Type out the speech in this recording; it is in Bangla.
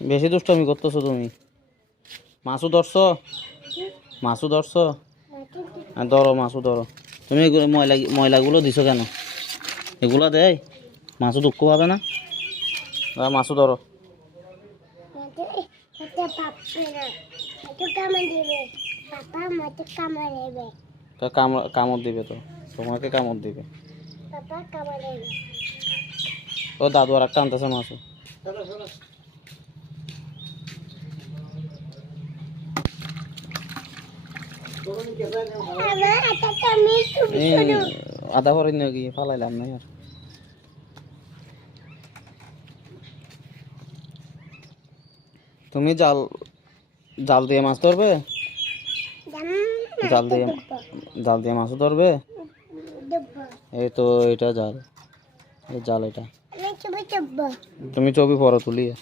বেশি দুষ্টামি করতেছো তুমি। মাছও ধরছো? মাছও ধরছো? ধরো মাছও ধরো। তুমি এগুলো ময়লাগুলো দিছো কেন? এগুলো দেয় মাছও দুঃখ পাবে না? মাছও ধরো। কামড় দিবে তো, তোমাকে কামড় দিবে। ও দাদু আর একটা আনতেছে মাছ। আধা করে নিয়ে গিয়ে ফালাইলাম না আর। তুমি জাল জাল দিয়ে মাছ ধরবে? জাল দিয়ে জাল দিয়ে মাছও ধরবে? এই তো এটা জাল, এই জাল এটা। তুমি ছবি পড়ো তুলিয়ে।